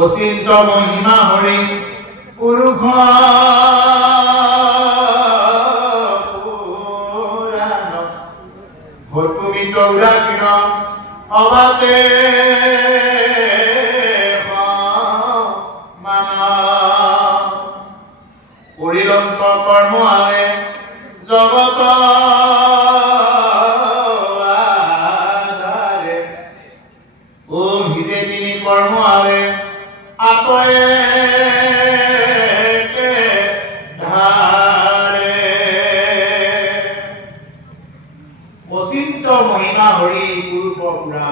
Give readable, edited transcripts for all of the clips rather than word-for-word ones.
অচিন্ত মহিমা হৰি পুৰুষ তুমি তৌৰাকীন অবাতে পৰিলম্প কৰ্ম আনে জগত আধাৰে ও ভিজে তিনি কৰ্ম আনে আতয়ে ধাৰে অচিন্ত মহিমা হৰি পুৰুষ পুৰা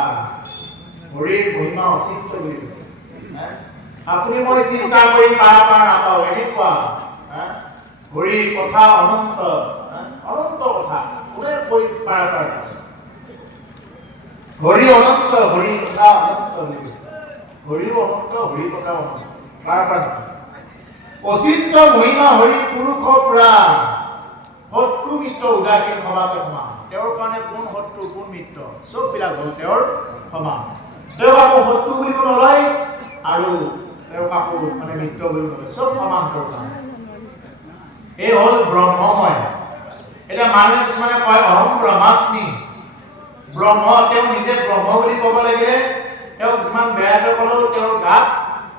হৰিৰ মহিমা অচিন্ত বুলি কৈছে। আপুনি মই চিন্তা কৰি পাৰ নাপাওঁ এনেকুৱা হৰিৰ কথা অনন্ত অনন্ত কথা কোনে কৈ পাৰ হৰি অনন্ত হৰি কথা অনন্ত বুলি কৈছে। হৰিও অনন্ত হৰি কথা অনন্ত পাৰ অচিন্ত মহিমা হৰি পুৰুষ পুৰা শত্ৰু মিত্ৰ উদাসীন সমাগত সমান। তেওঁৰ কাৰণে কোন শত্ৰু কোন মিত্ৰ চববিলাক হ'ল তেওঁৰ সমান। তেওঁ আকৌ শত্ৰু বুলিও নলয় আৰু তেওঁ আকৌ মানে মিত্ৰ বুলিও নলয়, চব সমান তেওঁৰ কাৰণে। এই হ'ল ব্ৰহ্মময়। এতিয়া মানুহে কিছুমানে কয় অহম ব্ৰহ্মাস্মি, ব্ৰহ্ম তেওঁ নিজে ব্ৰহ্ম বুলি ক'ব লাগিলে তেওঁ যিমান বেয়াকৈ ক'লেও তেওঁৰ গাত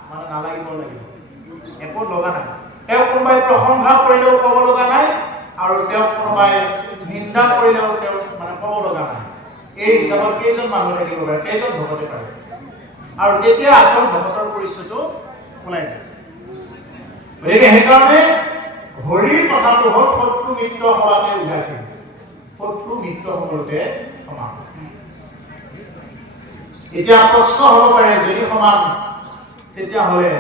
মানে নালাগিব লাগিব, একো লগা নাই। তেওঁ কোনোবাই প্ৰশংসা কৰিলেও ক'ব লগা নাই আৰু তেওঁক কোনোবাই নিন্দা কৰিলেও তেওঁ মানে ক'ব লগা নাই। এই হিচাপত কেইজন মানুহ থাকিব পাৰে, কেইজন ভকতে পাৰে, আৰু তেতিয়া আচল ভকতৰ পৰিচয়টো ওলাই যায়। গতিকে সেইকাৰণে হৰিৰ কথাটো হ'ল শত্ৰু মিত্ৰ সবাতে উদাসীন, শত্ৰু মিত্ৰ সকলোতে সমান। এতিয়া প্ৰশ্ন হ'ব পাৰে যদি সমান তেতিয়াহ'লে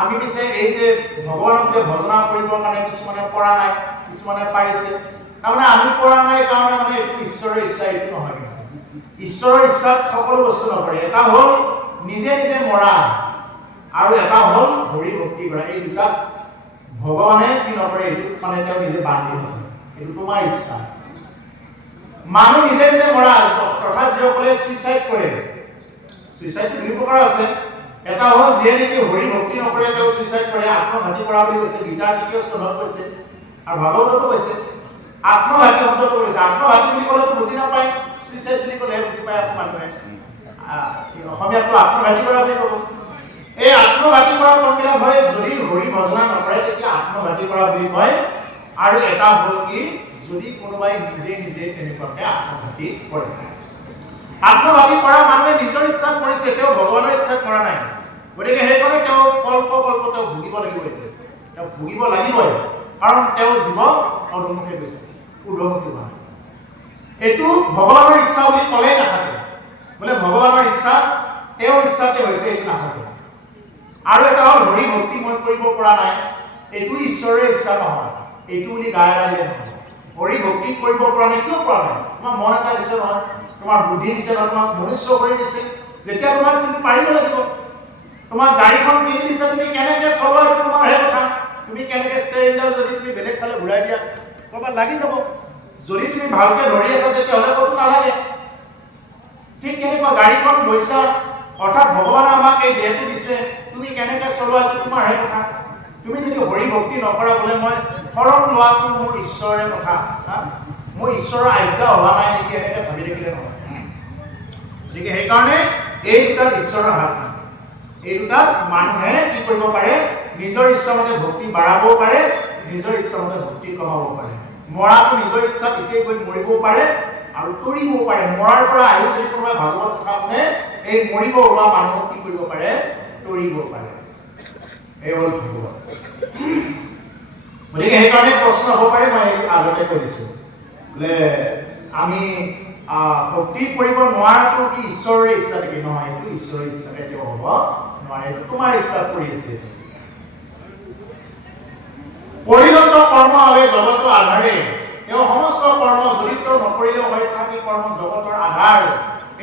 আমি পিছে এই যে ভগৱানক যে ভজনা কৰিবৰ কাৰণে কিছুমানে পৰা নাই কিছুমানে পাৰিছে, তাৰমানে আমি পৰা নাই কাৰণে মানে এইটো ঈশ্বৰৰ ইচ্ছা এইটো নহয়। কিন্তু ঈশ্বৰৰ ইচ্ছাত সকলো বস্তু নপৰে। এটা হ'ল নিজে নিজে মৰা আৰু এটা হ'ল হৰি ভক্তি কৰা। এই দুটা ভগৱানে কি নকৰে এইটো মানে তেওঁ নিজে বান্ধি নকৰে, এইটো তোমাৰ ইচ্ছা। মানুহ নিজে নিজে মৰা অৰ্থাৎ যিসকলে চুইচাইড কৰে, চুইচাইডটো দুই প্ৰকাৰ আছে। এটা হ'ল যিয়ে নেকি হৰি ভক্তি নকৰে তেওঁ চুইচাইড কৰে, আত্মঘাতী কৰা বুলি কৈছে, গীতাৰ ৩য় স্কন্ধত কৈছে আৰু ভাগৱততো কৈছে। আত্মঘাতী শব্দটো কৈছে, আত্মঘাতী বুলি ক'লেতো বুজি নাপায়, চুইচাইড বুলি ক'লেহে বুজি পায় মানুহে। অসমীয়াতো আত্মঘাতী কৰা বুলি ক'ব। এই আত্মঘাতী কৰা কোনবিলাক হয়, যদি হৰি ভজনা নকৰে তেতিয়া আত্মঘাতী কৰা বুলি কয়। আৰু এটা হ'ল কি, যদি কোনোবাই নিজে নিজে তেনেকুৱাকে আত্মঘাতী কৰে। আত্মঘাতী কৰা মানুহে নিজৰ ইচ্ছাত কৰিছে, তেওঁ ভগৱানৰ ইচ্ছাত কৰা নাই। গতিকে সেইকাৰণে তেওঁ কল্প তেওঁ ভুগিব লাগিব, তেওঁ ভুগিব লাগিবই, কাৰণ তেওঁ জীৱ অধোমুখে গৈছে, ঊৰ্ধ্বমুখী হোৱা নাই। এইটো ভগৱানৰ ইচ্ছা বুলি ক'লেই নাথাকে, বোলে ভগৱানৰ ইচ্ছা তেওঁৰ ইচ্ছাতে হৈছে এইটো নাথাকে। আৰু এটা হ'ল হৰি ভক্তি মই কৰিব পৰা নাই, এইটো ঈশ্বৰৰ ইচ্ছা নহয়, এইটো বুলি গায়ে লাগিলে নহয়। হৰি ভক্তি কৰিব পৰা নাই, কিয় পৰা নাই? তোমাৰ মন এটা দিছে নহয়, তোমাৰ বুদ্ধি দিছে নহয়, তোমাক মনুষ্য কৰি দিছে, যেতিয়া তোমাক তুমি পাৰিব লাগিব। তোমাক গাড়ীখন কিনি দিছে, তুমি কেনেকে চলোৱা এইটো তোমাৰহে কথা। তুমি কেনেকে ষ্টেৰিংডাল যদি তুমি বেলেগ ফালে ঘূৰাই দিয়া ক'ৰবাত লাগি যাব। যদি তুমি ভালকে ধৰি আছা তেতিয়াহ'লে ক'তো নালাগে। ঠিক তেনেকুৱা গাড়ীখন লৈছা, অৰ্থাৎ ভগৱানে আমাক এই দেহটো দিছে, তুমি কেনেকে চলোৱা এইটো তোমাৰহে কথা। তুমি যদি হৰি ভক্তি নকৰা বোলে মই শৰণ লোৱাটো মোৰ ঈশ্বৰৰে কথা, মোৰ ঈশ্বৰৰ আজ্ঞা হোৱা নাই নেকি এনেকে ভাবি থাকিলে নহয়। গতিকে সেইকাৰণে এই দুটাত ঈশ্বৰৰ হাত নাই। এই দুটাত মানুহে কি কৰিব পাৰে, নিজৰ ইচ্ছামতে ভক্তি বাঢ়াবও পাৰে, নিজৰ ইচ্ছামতে ভক্তি কমাবও পাৰে। মৰাটো নিজৰ ইচ্ছাত এতিয়াই গৈ মৰিবও পাৰে আৰু তৰিবও পাৰে। মৰাৰ পৰা আহি যদি কোনোবাই ভাগৱত কথা শুনে, এই মৰিব ওলোৱা মানুহক কি কৰিব পাৰে, তৰিব পাৰে। এই হ'ল ভাগৱত। গতিকে সেইকাৰণে প্ৰশ্ন হ'ব পাৰে, মই আগতে কৈছোঁ বোলে আমি ভক্তি কৰিব নোৱাৰাটো কি ঈশ্বৰৰ ইচ্ছা নেকি? নহয়, এইটো ঈশ্বৰৰ ইচ্ছা কেতিয়াও হ'ব নোৱাৰে, এইটো তোমাৰ ইচ্ছাত কৰি আছে। পৰিণত কৰ্ম ভাৱে জগতৰ আধাৰে, তেওঁ সমস্ত কৰ্ম জড়িত নকৰিলেও হয়, তথাপি কৰ্ম জগতৰ আধাৰ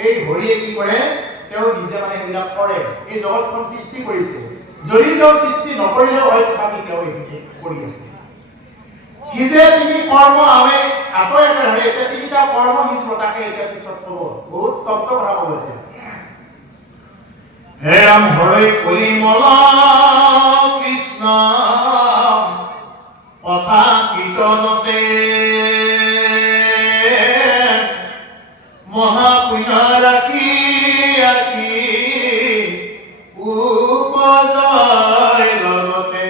এই হৰিয়ে কি কৰে, তেওঁ নিজে মানে এইবিলাক কৰে, এই জগতখন সৃষ্টি কৰিছে। যদি তেওঁ সৃষ্টি নকৰিলেও হয়, তথাপি তেওঁ এইখিনি কৰি আছে। কি যে তিনি কৰ্ম আৱে আকৌ হে ৰাম হৰৈ কলিমল কৃষ্ণ কথা কীৰ্তনতে মহাপুণ্য ৰাখি ৰাখি উপজয় লগতে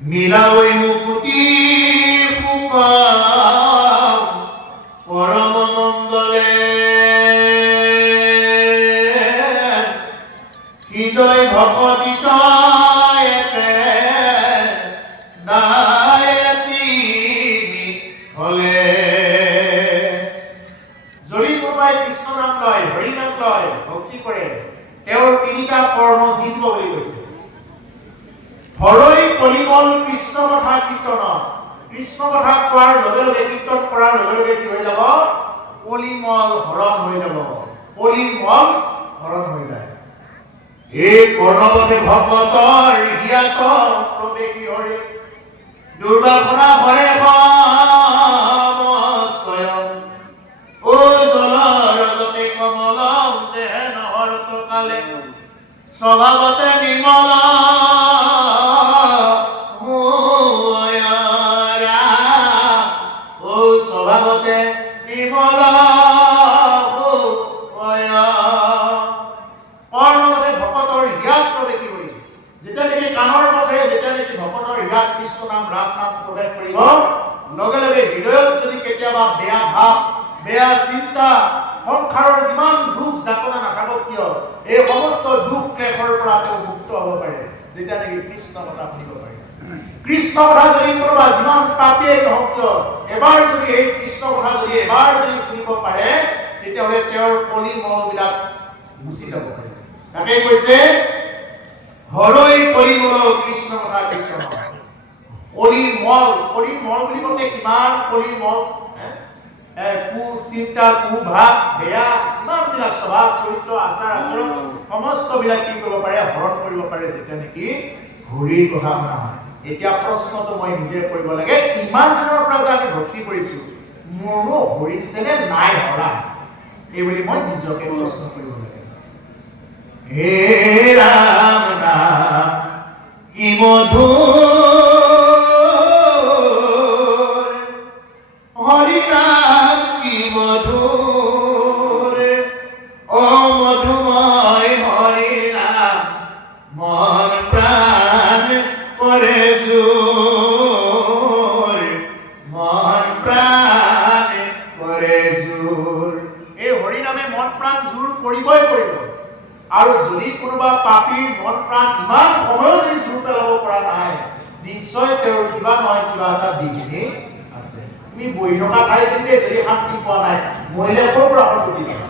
মিলাৱৈ মুকুতি সুখ পৰম নন্দলে বিজয় ভকতিত এতে নায়তি হলে যদি কোনোবাই কৃষ্ণ নাম লয় হৰি নাম লয় ভক্তি কৰে তেওঁৰ তিনিটা কৰ্ম হিজব বুলি কৈছে হৰৈ কলিমল কৃষ্ণ কথা কীৰ্তন কৃষ্ণ কথা কোৱাৰ লগে লগে কীৰ্তন কৰাৰ লগে লগে কি হৈ যাব কলিমল হৰণ হৈ যাব কলিমল হৰণ হৈ যায় এই কৰ্ণপথে ভকতৰ জ্ঞাত প্ৰৱেশী হৰে দুৰ্বাসনা হৰে স্বয়ং ও জলৰজতে কমলম যেন হৰত কালে স্বভাৱতে নিৰ্মল ও স্বভাৱতে নিৰ্মল কানৰ পথেৰে যেতিয়া নেকি ভকতৰ হৃদয়ত কৃষ্ণ নাম ৰাম নাম প্ৰৱেশ কৰিব লগে লগে হৃদয়ত যদি কেতিয়াবা বেয়া ভাৱ বেয়া চিন্তা সংসাৰৰ যিমান দুখ যাতনা নাথাকক কিয় এই সমস্ত দুখ ক্লেশৰ পৰা তেওঁ মুক্ত হ'ব পাৰে যেতিয়া নেকি কৃষ্ণ কথা শুনিব পাৰে কৃষ্ণ কথা যদি কোনোবা যিমান পাপীয়ে নহওক কিয় এবাৰ যদি এই কৃষ্ণ কথা যদি এবাৰ যদি শুনিব পাৰে তেতিয়াহ'লে তেওঁৰ কলি মলবিলাক গুচি যাব পাৰে তাকে কৈছে হৰৈ কলিমল কৃষ্ণ কথা কীৰ্তন কলিৰ মল বুলি কওঁতে কিমান কলিৰ মল কু চিন্তা কু ভাৱ বেয়া যিমানবিলাক স্বভাৱ চৰিত্ৰ আচাৰ আচৰণ সমস্তবিলাক কি কৰিব পাৰে হৰণ কৰিব পাৰে যেতিয়া নেকি হৰিৰ কথা শুনা হয় এতিয়া প্ৰশ্নটো মই নিজে কৰিব লাগে ইমান দিনৰ পৰা যে আমি ভক্তি কৰিছোঁ মোৰনো হৰিছেনে নাই হৰা এই বুলি মই নিজকে প্ৰশ্ন কৰিব লাগে হে ৰাম নাম কি মধুৰ হৰি নাম কি মধুৰ অ মধুময় হৰি নাম মন প্ৰাণ কৰে জোৰ মন প্ৰাণ কৰে জোৰ এই হৰি নামে মন প্ৰাণ জোৰ কৰিবই কৰিব আৰু যদি কোনোবা পাপী মন প্ৰাণ ইমান সময় যদি জোৰ পেলাব পৰা নাই নিশ্চয় তেওঁৰ কিবা নহয় কিবা এটা দিগনি আছে তুমি বহি থকা ঠাইখিনিতে যদি শান্তি পোৱা নাই মহিলা ক'ৰ পৰা শান্তি পাবা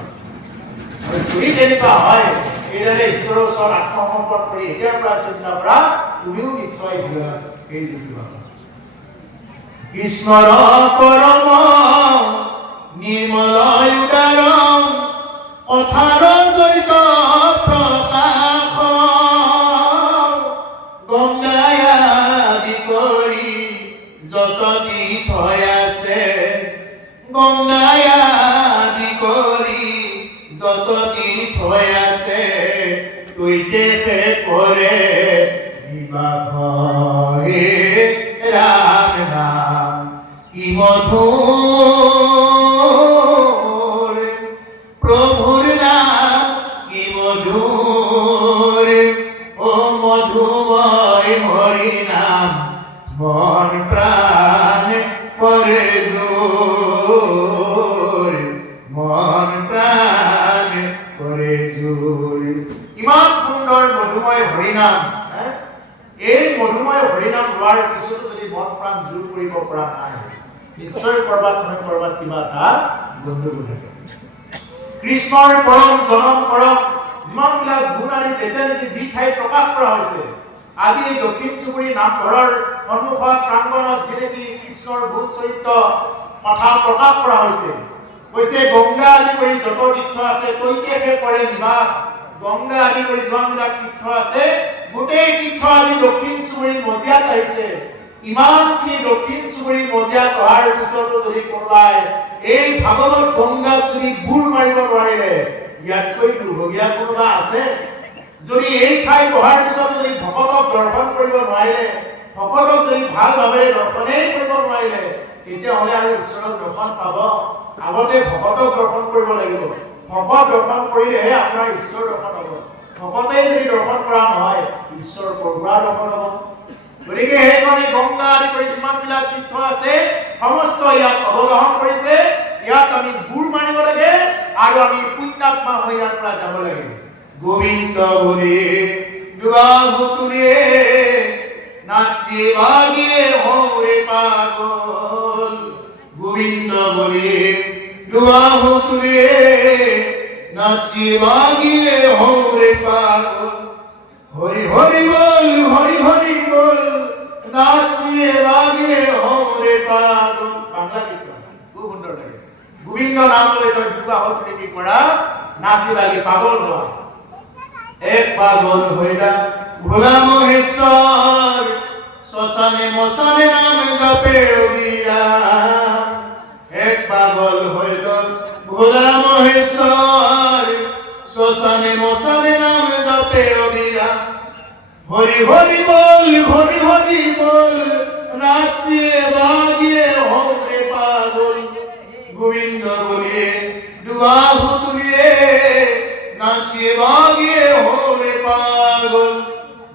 আৰু যদি তেনেকুৱা হয় এইদৰে ঈশ্বৰৰ ওচৰত আত্মসমৰ্পণ কৰি এতিয়াৰ পৰা চিন্তা কৰা তুমিও নিশ্চয় এই জুতি পাবা কৃষ্ণৰ পৰম নিৰ্মল উদাৰ অথাৰ জৈত প্ৰকাশ গংগাই আদি কৰি যত তীৰ্থ আছে গংগাই আদি কৰি যত তীৰ্থ আছে তুইতে কৰে বিবাহ হে ৰাম নাম কি মধুৰ প্ৰভুৰ নাম কি মধুৰ ও মধুময় হৰি নাম মন প্ৰাণ কৰে জোৰ মন প্ৰাণ কৰে জোৰ ইমান সুন্দৰ মধুময় হৰিনাম এই মধুময় হৰিনাম লোৱাৰ পিছতো যদি মন প্ৰাণ জোৰ কৰিব পৰা নাই নিশ্চয় কৰবাত নহয় কৰবাত কিবা এটা গণ্ডগোল থাকে কৃষ্ণৰ পৰম জনম পৰম যিমানবিলাক গুণ আদি যেতিয়া নেকি যি ঠাইত প্ৰকাশ কৰা হৈছে আজি এই দক্ষিণ চুবুৰী নামঘৰৰ সন্মুখত প্ৰাংগণত যি নেকি কৃষ্ণৰ গুণ চৰিত্ৰ কথা প্ৰকাশ কৰা হৈছে কৈছে গংগা আদি কৰি যত তীৰ্থ আছে কৈকেহে কৰে নিবাস গংগা আদি কৰি যিমানবিলাক তীৰ্থ আছে গোটেই তীৰ্থ আদি দক্ষিণ চুবুৰী মজিয়াত আহিছে ইমানখিনি দক্ষিণ চুবুৰী মজিয়াত অহাৰ পিছতো যদি কোনোবাই এই ভাগৱত গংগাত যদি বুৰ মাৰিব নোৱাৰিলে ইয়াতকৈ দুৰ্ভগীয়া কোনোবা আছে? যদি এই ঠাই বহাৰ পিছত যদি ভকতক দৰ্শন কৰিব নোৱাৰিলে, ভকতক যদি ভালভাৱে দৰ্শনেই কৰিব নোৱাৰিলে, তেতিয়াহ'লে আৰু ঈশ্বৰক দৰ্শন পাব? আগতে ভকতক দৰ্শন কৰিব লাগিব। ভকত দৰ্শন কৰিলেহে আপোনাৰ ঈশ্বৰ দৰ্শন হ'ব। ভকতেই যদি দৰ্শন কৰা নহয়, ঈশ্বৰ ক'ৰ পৰা দৰ্শন হ'ব? গতিকে সেইকাৰণে গংগা আদি কৰি যিমানবিলাক তীৰ্থ আছে সমস্ত ইয়াক অৱগাহন কৰিছে। ইয়াক আমি বুৰ মানিব লাগে আৰু আমি পুণ্যাত্মা হৈ ইয়াৰ পৰা যাব লাগে। গোবিন্দ বলে দুবাহু তুলে নাচে বাগিয়ে হরে পাগল। গোবিন্দ বলে দুবাহু তুলে নাচে বাগিয়ে হরে পাগল। হরি হরি বল, হরি হরি বল, নাচিয়ে বাগিয়ে হরে পাগল। বাংলা কীর্তন খুব সুন্দর লাগে। গোবিন্দ নাম লৈ তই দুবাহু তুলি কি কৰা? নাচি বাগি পাগল হোৱা। এক পাগল হইলা ভোলা মহেশ্বর, শ্মশানে মশানে নাম জপে অবিরাম। এক পাগল হইল ভোলা মহেশ্বর, শ্মশানে মশানে নাম জপে অবিরাম। হরি হরি বল, হরি হরি বল, নাচিয়ে বাগিয়ে হরে পাগল। গোবিন্দ বলে দুবাহু তুলিয়ে নাচিয়ে বাগিয়ে হরে পাগল।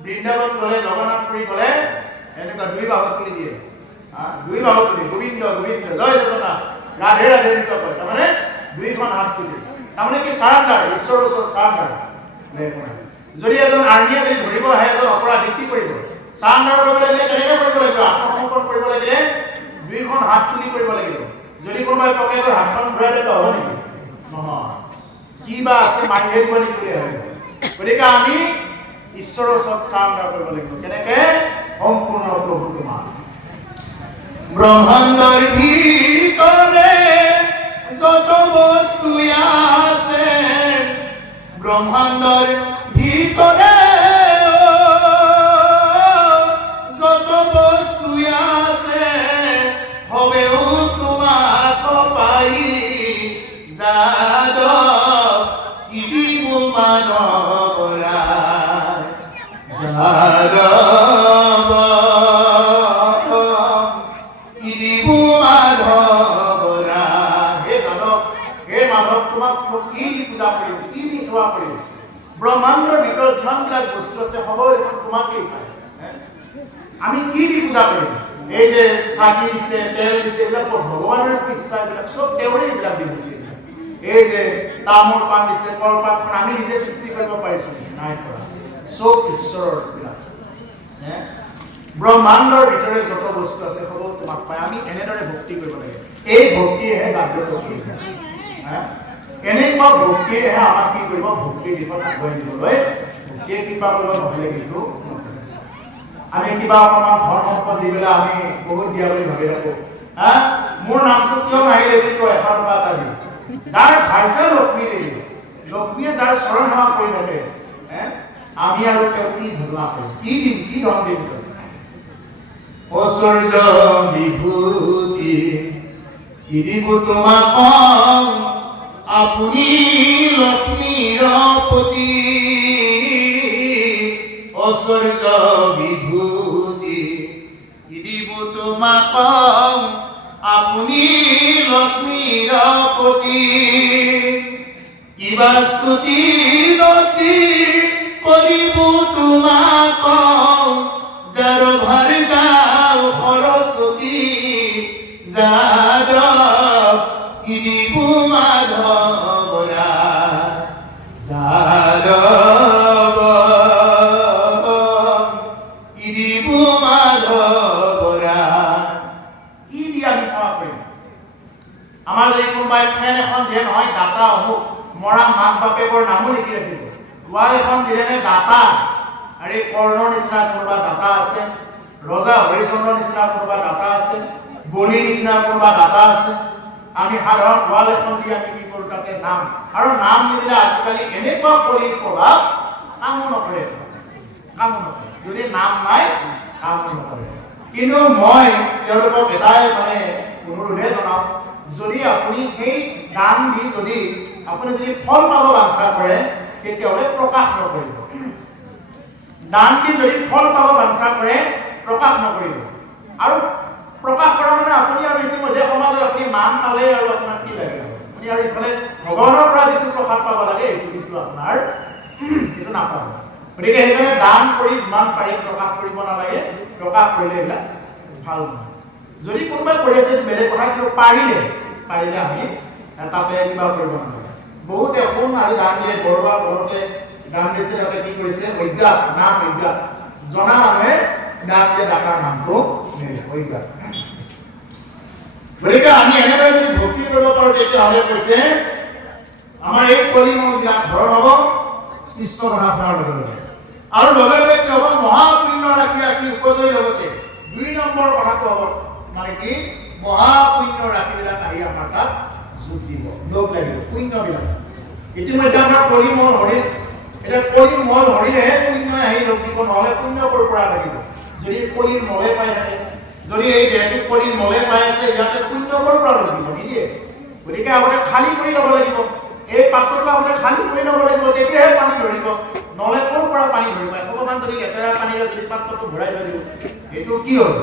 বৃন্দাবন গ'লে, জগন্নাথপুৰী গ'লে এনেকুৱা দুই বাহু তুলি দিয়ে। দুই বাহু তুলি গোবিন্দ গোবিন্দ জয় জগন্নাথ, ৰাধে ৰাধে এনেকুৱা কয়। তাৰমানে দুইখন হাত তুলি, তাৰমানে কি চাৰেণ্ডাৰ, ঈশ্বৰৰ ওচৰত চাৰেণ্ডাৰ। যদি এজন আৰ্মীয়ে যদি ধৰিব আহে এজন অপৰাধীক কি কৰিব? চাৰেণ্ডাৰ কৰিব লাগিলে কেনেকৈ কৰিব লাগিব? আত্মসমৰ্পণ কৰিব লাগিলে দুইখন হাত তুলি কৰিব লাগিব। যদি কোনোবাই পকেটৰ হাতখন ঘূৰাই দিব হ'ব নেকি? নহয়, কিবা আছে মাৰিহে দিব নেকি বুলি ভাবিব। গতিকে আমি ঈশ্বৰৰ ওচৰত চাৰেণ্ডাৰ কৰিব লাগিব। কেনেকে? সম্পূৰ্ণ প্ৰভু তোমাৰ। ব্ৰহ্মাণ্ডৰ ভিতৰে যত বস্তু আছে, ব্ৰহ্মাণ্ডৰ ভিতৰে যত বস্তু আছে, হবেও তোমাক পাই যাদৱ ইদিব মানৱৰা। যাদৱ ইদিব মাধৱৰা। হে যাদৱ, হে মাধৱ, তোমাক কি দি পূজা কৰিম, কি দি সেৱা কৰিম? ব্ৰহ্মাণ্ডৰ ভিতৰত যিমানবিলাক বস্তু আছে সকলো দেখোন তোমাকেই পায়। আমি কি দি পূজা কৰিম? এই যে চাকি দিছে, তেল দিছে, এইবিলাক ভগৱানৰ ইচ্ছা, এইবিলাক চব তেওঁৰে এইবিলাক দি দিয়ে। এই যে তামোল পাণ দিছে, কলপাতখন আমি নিজে সৃষ্টি কৰিব পাৰিছো নাই পৰা, চব ঈশ্বৰৰ বিলাক। ব্ৰহ্মাণ্ডৰ ভিতৰে যত বস্তু আছে সকলো তোমাক পায়। আমি এনেদৰে ভক্তি কৰিব লাগে। এই ভক্তিয়েহে জাগ্ৰত কৰিব। এনেকুৱা ভক্তিয়েহে আমাক কি কৰিব? ভক্তিৰ দিশত আগুৱাই নিবলৈ ভক্তিয়ে কৃপা কৰিব, নহ'লে কিন্তু আমি কিবা অকণমান ধন সম্পদ দি পেলাই আমি বহুত দিয়া বুলি ভাবি থাকো। মোৰ নামটো কিয় নাহিলে বুলি কয়, 100 টকা এটা দিম। যাৰ ভাইজা লক্ষ্মী দেৱী, লক্ষ্মীয়ে যাৰ চৰণ সেৱা কৰি থাকে, আমি আৰু তেওঁ কি ভজনা কৰিম? কি দিম, কি ধন দিম? ঐশ্বৰ্য বিভূতি কি দিব তোমাক, আপুনি লক্ষ্মীৰ পতি। ঐশ্বৰ্য বিভূতি কি দিব তোমাক, আপুনি লক্ষ্মীৰ পতি। কিবা স্তুতি নতি কৰিব তোমাক, যাৰ ভাৰ যাও সৰস্বতী। যাদৱ ইদিব মাধৱৰা। যাদৱ ইদিব মাধৱৰা। কি দি আমি সেৱা কৰিম? আমাৰ যদি কোনোবাই ফেন এখন দিয়ে নহয়, দাতা অমুক, মৰা মাক বাপেকৰ নামো লিখি ৰাখিব। ৱাল এখন দিলেনে দাতা। আৰু এই কৰ্ণৰ নিচিনা কোনোবা দাতা আছে, ৰজা হৰিচন্দ্ৰৰ নিচিনা কোনোবা দাতা আছে, বলিৰ নিচিনা কোনোবা দাতা আছে। আমি সাধাৰণ ৱাল এখন দি আমি কি কৰোঁ? তাতে নাম, আৰু নাম নিদিলে আজিকালি এনেকুৱা কলিৰ প্ৰভাৱ, কামো নকৰে, কামো নকৰে। যদি নাম নাই কামো নকৰে। কিন্তু মই তেওঁলোকক এটাই অনুৰোধে জনাওঁ, যদি আপুনি সেই দান দি যদি আপুনি যদি ফল পাব বাঞ্ছা কৰে তেতিয়াহ'লে প্ৰকাশ নকৰিব দান দি যদি ফল পাব বাঞ্ছা কৰে প্ৰকাশ নকৰিব আৰু প্ৰকাশ কৰা মানে আপুনি আৰু ইতিমধ্যে সমাজত আপুনি মান পালে আৰু আপোনাক কি লাগে আপুনি আৰু ইফালে ভগৱানৰ পৰা যিটো প্ৰসাদ পাব লাগে এইটো কিন্তু আপোনাৰ এইটো নাপাব গতিকে সেইকাৰণে দান কৰি যিমান পাৰি প্ৰকাশ কৰিব নালাগে প্ৰকাশ কৰিলে এইবিলাক ভাল নহয় যদি কোনোবাই কৰি আছে এইটো বেলেগ কথা কিন্তু পাৰিলে আমি তাতে কিবা কৰিব নালাগে বহুতে কোন আজি দান দিয়ে বৰবা ঘৰতে দান দিছে তাতে কি কৰিছে অজ্ঞাত নাম অজ্ঞাত জনা মানুহে দান দিয়ে ডাকাৰ নামটো অজ্ঞাত গতিকে আমি এনেদৰে যদি ভক্তি কৰিব পাৰোঁ তেতিয়াহ'লে কৈছে আমাৰ এই কলিমবিলাক ঘৰ হ'ব কৃষ্ণ কথা শুনাৰ লগে লগে আৰু লগে লগে কি হ'ব মহাপুণ্য ৰাখি উপজৰি লগতে 2 নম্বৰ কথাটো হ'ব মানে কি মহাপুণ্য ৰাখিবিলাক আহি আমাৰ তাত যোগ দিব লোক লাগিব পুণ্যবিলাক ইতিমধ্যে আমাৰ কলিমল হৰিণ এটা কলিমল হৰিণেহে পুণ্য আহি লোক দিব নহ'লে পুণ্য ক'ৰ পৰা লাগিব যদি কলিৰ মলে পাই থাকে যদি এই দেহটো কলিৰ মলে পাই আছে ইয়াতে পুণ্য ক'ৰ পৰা লোক দিব নিদিয়ে গতিকে আগতে খালী কৰি ল'ব লাগিব এই পাত্ৰটো আগতে খালী কৰি ল'ব লাগিব তেতিয়াহে পানী ধৰিব নহ'লে ক'ৰ পৰা পানী ধৰিব অকণমান যদি লেতেৰা পানীৰে যদি পাত্ৰটো ভৰাই থৈ দিওঁ এইটো কি হ'ব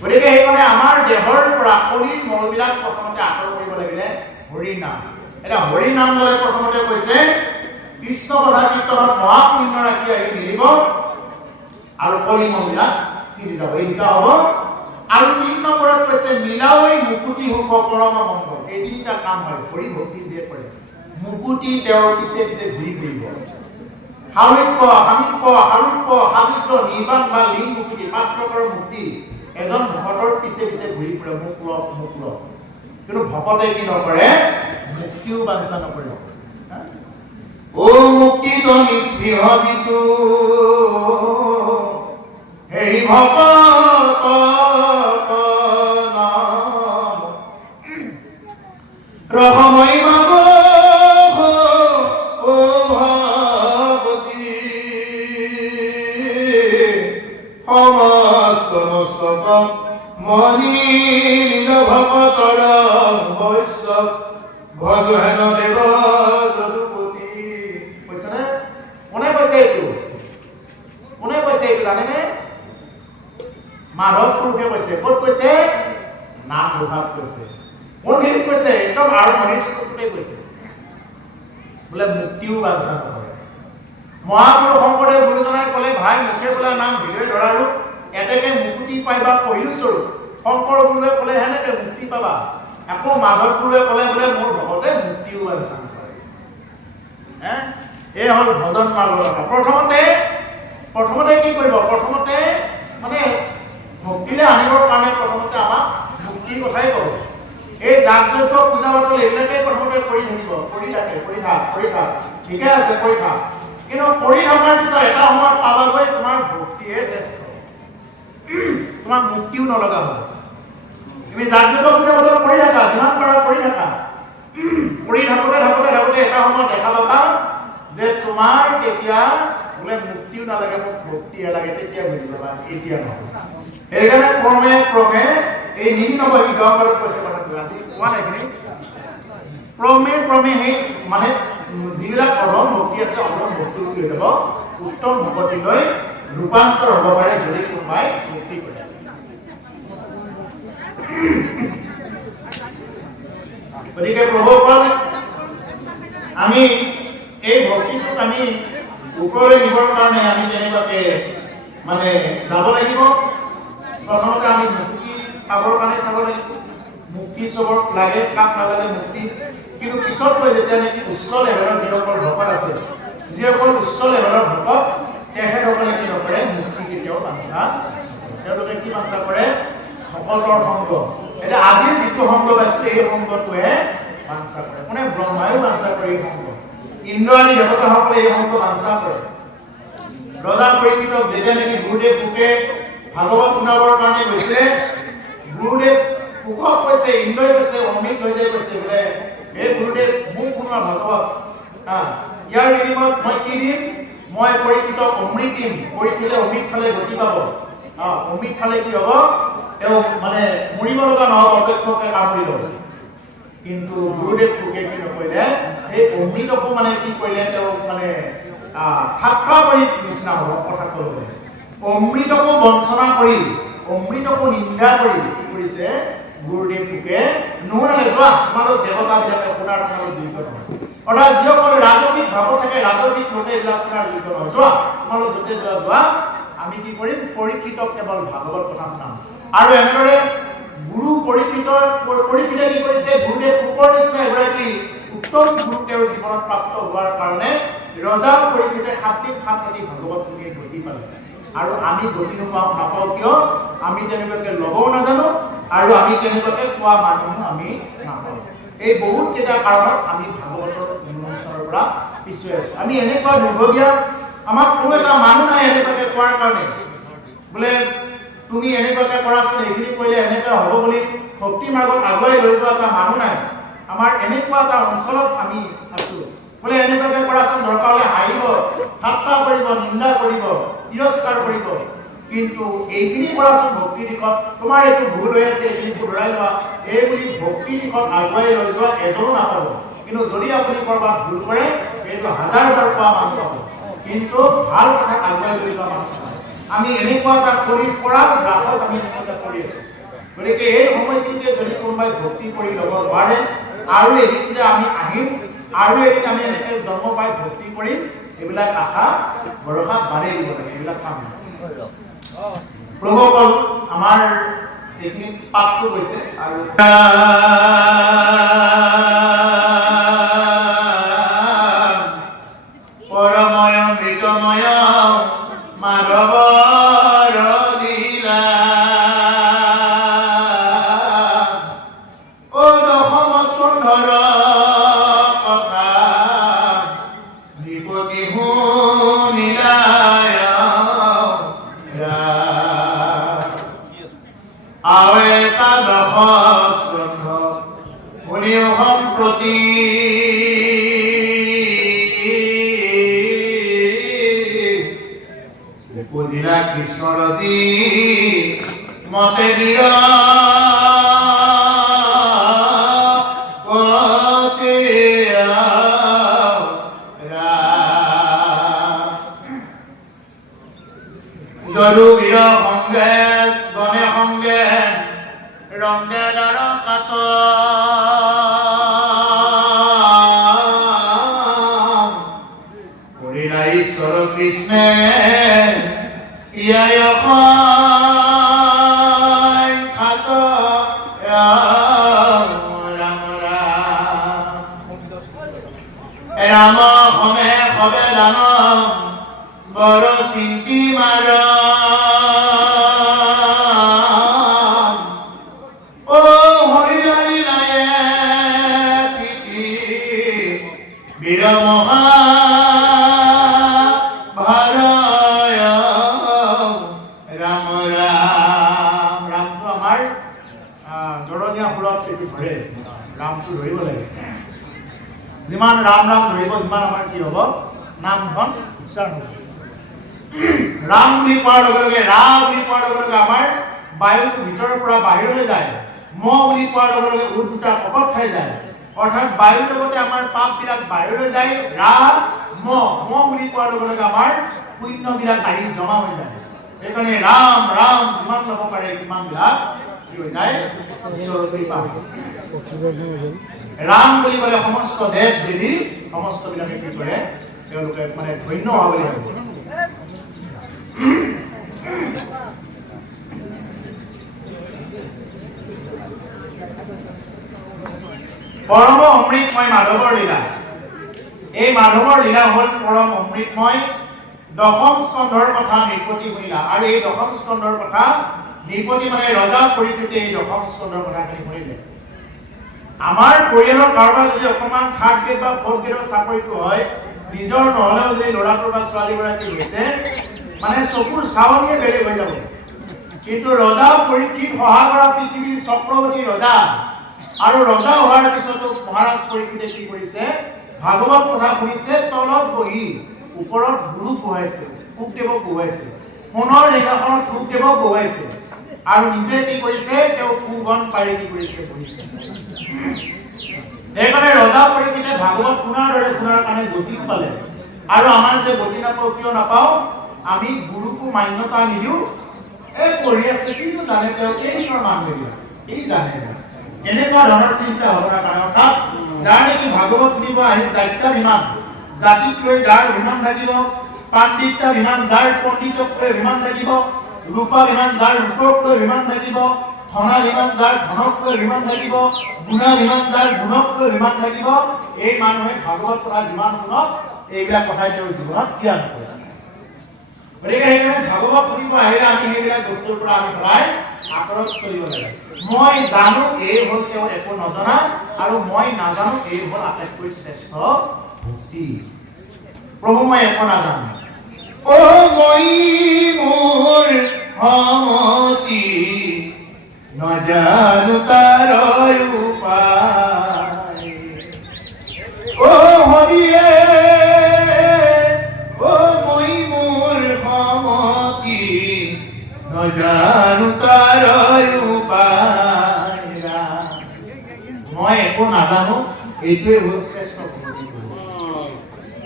গতিকে সেইকাৰণে আমাৰ দেহৰ পৰা কলিৰ মলবিলাক প্ৰথমতে আঁতৰ কৰিব লাগিলে হৰি নাম এটা হৰি নাম ল'লে প্ৰথমতে কৈছে কৃষ্ণ কথা কীৰ্তনত মহাপুণ্য ৰাখি আহি মিলিব আৰু কলি মলবিলাক সিজি যাব এই দুটা হ'ব আৰু 3 নম্বৰত কৈছে মিলাৱৈ মুকুতি সুখ পৰম মংগল এই তিনিটা কাম হয় হৰি ভক্তি যে কৰে মুকুতি তেওঁৰ পিছে পিছে ঘূৰি ফুৰিব সাৰূপ্য সাজুৰ্য নিৰ্বাণ বা লিং মুকুতি 5 প্ৰকাৰৰ মুক্তি এজন ভকতৰ পিছে পিছে ঘূৰি ফুৰে মোক লওক কিন্তু ভকতে কি নকৰে মুক্তিও বাঞ্ছা নকৰে ও মুক্তি তো নিস্পৃহ যিটো হেৰি ভকত ৰসময় মাগ ও ভগৱতী সমস্ত মস্তক মনি নিজ ভকতৰ বৈশ্যক ভজ হেন দেৱ যদুপতি কৈছেনে কোনে কৈছে এইটো জানেনে মাধৱ পুৰুষে কৈছে ক'ত কৈছে নাম প্ৰভাৱ কৈছে কোনখিনিত কৈছে একদম আৰম্ভণিৰ শ্লোকতে কৈছে বোলে মুক্তিও বাঞ্ছা নকৰে মহাপুৰুষ শংকৰদেৱ গুৰুজনাই ক'লে ভাই মুখে বোলা নাম হৃদয় ধৰা ৰূপ এতেকে মুকুতি পাইবা পহিলো স্বৰূপ শংকৰ গুৰুৱে ক'লে সেনেকে মুক্তি পাবা আকৌ মাধৱ গুৰুৱে ক'লে বোলে মোৰ ভকতে মুক্তিও বাঞ্ছা নকৰে এই হ'ল ভজন মাৰ্গৰ কথা প্ৰথমতে কি কৰিব প্ৰথমতে মানে ভক্তিলে আনিবৰ কাৰণে প্ৰথমতে আমাক মুক্তিৰ কথাই ক'ব এই যাগ যজ্ঞ পূজা পাতল এইবিলাকে প্ৰথমতে কৰি থাকিব কৰি থাক ঠিকে আছে কৰি থাক কিন্তু কৰি থকাৰ পিছত এটা সময়ত পাবাগৈ তোমাৰ ভক্তিয়ে শ্ৰেষ্ঠ তোমাক মুক্তিও নলগা হ'ব তুমি যাগ যজ্ঞ পূজা পাতল কৰি থাকা যিমান পাৰা কৰি থাকা কৰি থাকোঁতে এটা সময়ত দেখা পাবা যে তোমাৰ তেতিয়া বোলে মুক্তিও নালাগে মোক ভক্তিয়ে লাগে তেতিয়া বুজি পাবা এতিয়া নহয় সেইকাৰণে ক্ৰমে এই নিম্নভাগী গাঁৱত কৈছে কথাটো আজি কোৱা নাই খিনি ক্ৰমে সেই মানে যিবিলাক অধম ভক্তি আছে অধম ভক্তি হৈ যাব উত্তম ভকতিলৈ ৰূপান্তৰ হ'ব পাৰে যদি কোনোবাই মুক্তি কৰে গতিকে প্ৰভুসকল আমি এই ভক্তিটোক আমি ওপৰলৈ নিবৰ কাৰণে আমি কেনেবাকৈ মানে যাব লাগিব প্ৰথমতে আমি মুক্তি পাবৰ কাৰণে চাব লাগিব মুক্তি চবৰ লাগে কাক নালাগে মুক্তি কিন্তু পিছত গৈ যেতিয়া নেকি উচ্চ লেভেলৰ যিসকল ভকত আছে যিসকল উচ্চ লেভেলৰ ভকত তেখেতসকলে কি নকৰে মুক্তি কেতিয়াও বাঞ্ছা তেওঁলোকে কি বাঞ্ছা কৰে ভকতৰ সংগ এতিয়া আজিৰ যিটো সংগ পাইছোঁ এই সংগটোৱে বাঞ্ছা কৰে কোনে ব্ৰহ্মায়ো বাঞ্ছা কৰে এই সংগ ইন্দ্ৰ আদি দেৱতাসকলে এই সংগ বাঞ্ছা কৰে ৰজা পৰীক্ষিতক যেতিয়া নেকি গুৰুদেৱ পোকে ভাগৱত শুনাবৰ কাৰণে গৈছিলে গুৰুদেৱ পোকক কৈছে ইন্দ্ৰই কৈছে অমৃত লৈ যায় কৈছে বোলে হে গুৰুদেৱ মোক শুনোৱা ভাগৱত ইয়াৰ বিনিময়ত মই কি দিম মই পৰীক্ষিতক অমৃত দিম পৰীক্ষিতে অমৃত খালে গতি পাব অমৃত খালে কি হ'ব তেওঁ মানে মৰিব লগা নহ'ব অপেক্ষকে কামুৰি ল'ব কিন্তু গুৰুদেৱ ফুকে কি নকৰিলে এই অমৃতকো মানে কি কৰিলে তেওঁ মানে ঠাট্টা কৰি নিচিনা হ'ব কথা ক'বলৈ অমৃতকো বঞ্চনা কৰি অমৃতকো নিন্দা কৰি কি কৰিছে গুৰুদেৱ ফুকে নুশুনালে যোৱা তোমালোক দেৱতাবিলাকে শুনাৰ তোমালোক যোগ্য নহয় অৰ্থাৎ যিসকল ৰাজকীয় ভাৱত থাকে ৰাজকীয় লোকে এইবিলাক শুনাৰ যোগ্য নহয় যোৱা তোমালোক য'তে যোৱা আমি কি কৰিম পৰীক্ষিতক কেৱল ভাগৱত কথা শুনাম আৰু এনেদৰে গুৰু পৰীক্ষিতে কি কৰিছে গুৰুদেৱ ফুকৰ নিচিনা এগৰাকী উত্তম গুৰু তেওঁৰ জীৱনত প্ৰাপ্ত হোৱাৰ কাৰণে ৰজা পৰীক্ষিতে 7 দিন 7 ৰাতি ভাগৱত শুনি গতি পালে আৰু আমি গতি নাপাওঁ কিয় আমি তেনেকুৱাকে ল'বও নাজানো আৰু আমি তেনেকুৱাকে কোৱা মানুহ আমি নাপাওঁ এই বহুত কেইটা কাৰণত আমি ভাগৱতৰ অনুষ্ঠানৰ পৰা পিছুৱাই আছো আমি এনেকুৱা দুৰ্ভগীয়া আমাক কোনো এটা মানুহ নাই এনেকুৱাকে কোৱাৰ কাৰণে বোলে তুমি এনেকুৱাকে কৰাচোন এইখিনি কৰিলে এনেকুৱা হ'ব বুলি ভক্তি মাৰ্গত আগুৱাই লৈ যোৱা এটা মানুহ নাই আমাৰ এনেকুৱা এটা অঞ্চলত আমি আছো বোলে এনেকুৱাকে কৰাচোন দৰকাৰ হ'লে হাঁহিব ঠাট্টা কৰিব নিন্দা কৰিব তিৰস্কাৰ কৰিব কিন্তু এইখিনি কৰাচোন ভক্তি দিশত তোমাৰ এইটো ভুল হৈ আছে এইখিনি শুধৰাই লোৱা এই বুলি ভক্তি দিশত আগুৱাই লৈ যোৱা এজনো নাপাব কিন্তু যদি আপুনি কৰবাত ভুল কৰে এইটো হাজাৰবাৰ কোৱা মানুহ পাব কিন্তু ভাল কথা আগুৱাই লৈ যোৱা মানুহ আমি এনেকুৱা এটা কৰি পৰা গ্ৰাহক আমি এনেকুৱা কৰি আছো গতিকে এই সময়খিনিতে যদি কোনোবাই ভক্তি কৰি ল'ব নোৱাৰে আৰু এদিন যে আমি আহিম আৰু এদিন আমি এনেকৈ জন্ম পাই ভক্তি কৰিম এইবিলাক আশা ভৰসা বাদেই দিব লাগে এইবিলাক কাম প্ৰভুসকল আমাৰ এইখিনি পাঠটো গৈছে আৰু পৰময় মৃতময় মাধৱৰ লীলা ও দশম স্কন্ধৰ কথা নৃপতি শুনিলায় আৰু এটা দশ স্কন্ধ শুনিও সম্প্ৰতি বুজিলা কৃষ্ণৰজী মতে বীৰ যদু বীৰ সংগে বনে সংগে ৰংগে দাৰ কাত কৰিলা ঈশ্বৰ কৃষ্ণে ক্ৰিয়ায় খাত ৰাম ৰাম সমে সবে দান বৰ চিন্তি মাৰ ও হৰিলালী লায়ে পিঠি বীৰ মহা ৰামটো ধৰিব লাগে যিমান ৰাম ৰাম ধৰিব সিমান আমাৰ কি হ'ব নামখন উচ্চাৰণ হ'ব ৰাম বুলি কোৱাৰ লগে লগে ৰা বুলি কোৱাৰ লগে লগে আমাৰ বায়ুটো ভিতৰৰ পৰা বাহিৰলৈ যায় ম বুলি কোৱাৰ লগে লগে উঠ দুটা কপত খাই যায় অৰ্থাৎ বায়ুৰ লগতে আমাৰ পাপবিলাক বাহিৰলৈ যায় ৰা ম বুলি কোৱাৰ লগে লগে আমাৰ পুণ্যবিলাক আহি জমা হৈ যায় সেইকাৰণে ৰাম ৰাম যিমান ল'ব পাৰে সিমানবিলাক কি হৈ যায় ঈশ্বৰৰ কৃপা ৰাম বুলি ক'লে সমস্ত দেৱ দেৱী সমস্ত বিলাকে কি কৰে তেওঁলোকে মানে ধন্য হোৱা বুলি ভাবে পৰম অমৃতময় মাধৱৰ লীলা এই মাধৱৰ লীলা হ'ল পৰম অমৃতময় দশম স্কন্ধৰ কথা নৃপতি শুনিলা আৰু এই দশম স্কন্ধৰ কথা নৃপতি মানে ৰজা পৰীক্ষিতে এই দশম স্কন্ধৰ কথাখিনি শুনিলে আমাৰ পৰিয়ালৰ কাৰোবাৰ যদি অকণমান থাৰ্ড গ্ৰেড বা ফ'ৰ্থ গ্ৰেডৰ চাকৰিটো হয় নিজৰ নহ'লেও যদি ল'ৰাটোৰ বা ছোৱালীগৰাকী হৈছে মানে চকুৰ চাৱনিয়ে বেলেগ হৈ যাব কিন্তু ৰজা পৰীক্ষিত সহায় কৰা পৃথিৱীৰ চক্ৰৱৰ্তী ৰজা আৰু ৰজা হোৱাৰ পিছতো মহাৰাজ পৰীক্ষিতে কি কৰিছে ভাগৱত কথা শুনিছে তলত বহি ওপৰত গুৰুক বহাইছে শুকদেৱক বহাইছে সোণৰ ৰেখাখনত শুকদেৱক বহাইছে আৰু নিজে কি কৰিছে তেওঁ কুগন পাৰি কি কৰিছে সেইকাৰণে ৰজা পৰীক্ষিতে ভাগৱত শুনাৰ কাৰণে গতিও পালে আৰু আমাৰ যে গতি নাপাওঁ কিয় নাপাওঁ আমি গুৰুকো মান্যতা নিদিওঁ এই পঢ়ি আছে কিন্তু জানে তেওঁ এইৰ মানুহ এই জানে এনেকুৱা ধৰণৰ চিন্তা ভাৱনাৰ কাৰণে অৰ্থাৎ যাৰ নেকি ভাগৱত শুনিব আহি জাত্যাভিমান জাতিক লৈ যাৰ অভিমান থাকিব পাণ্ডিত্যাভিমান যাৰ পণ্ডিতক লৈ অভিমান থাকিব ৰূপাভিমান যাৰ ৰূপক লৈ অভিমান থাকিব ধনাভিমান যাৰ ধনক লৈ অভিমান থাকিব গুণাভিমান যাৰ গুণক লৈ অভিমান থাকিব এই মানুহে ভাগৱত পঢ়া যিমান শুনক এইবিলাক কথাই তেওঁৰ জীৱনত জ্ঞান কৰে গতিকে সেইকাৰণে ভাগৱত শুনিব আহিলে আমি সেইবিলাক বস্তুৰ পৰা আমি সদায় আঁতৰত চলিব লাগে মই জানো এই হ'ল তেওঁ একো নজনা আৰু মই নাজানো এই হ'ল আটাইতকৈ শ্ৰেষ্ঠ ভক্তি প্ৰভু মই একো নাজানো ও মই মোৰ সমতি নজানো তাৰ উপায় ও হৰিয়ে ও মই মোৰ সমতি নজানো তাৰ উপায় মই একো নাজানো এইটোৱে হ'ল শ্ৰেষ্ঠ ভক্তি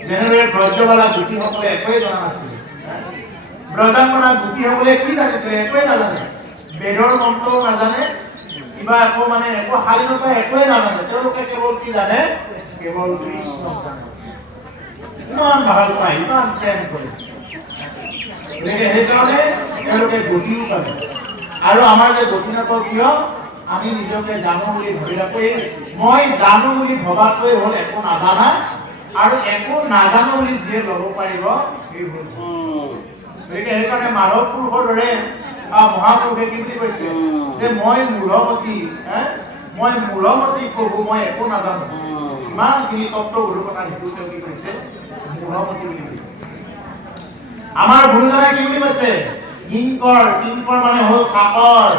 যেনেদৰে ব্ৰজবালা গোপীসকলে একোৱে জনা নাছিল ব্ৰজাংগনা গোপীসকলে কি জানিছিলে একোৱে নাজানে বেদৰ মন্ত্ৰও নাজানে কিবা একো মানে একো শালীনতা একোৱে নাজানে তেওঁলোকে কেৱল কি জানে কেৱল কৃষ্ণক জানে ইমান ভাল পায় ইমান প্ৰেম কৰে গতিকে সেইকাৰণে তেওঁলোকে গতিও পালে আৰু আমাৰ যে গতি নাপাওঁ কিয় আমি নিজকে জানো বুলি ভাবি থাকোঁ এই মই জানো বুলি ভবাটোৱে হ'ল একো নাজানা আৰু একো নাজানো বুলি যিয়ে ল'ব পাৰিব সেই হ'ল গতিকে সেইকাৰণে মাধৱ পুৰুষৰ দৰে মহাপুৰুষে কি বুলি কৈছে যে মই মূঢ়মতি মই মূঢ়মতি প্ৰভু মই একো নাজানো ইমানখিনি তত্ত্বগধুৰ কথা শিকো তেওঁ কি কৈছে মূঢ়মতি বুলি কৈছে আমাৰ গুৰুজনাই কি বুলি কৈছে কিংকৰ মানে হ'ল চাকৰ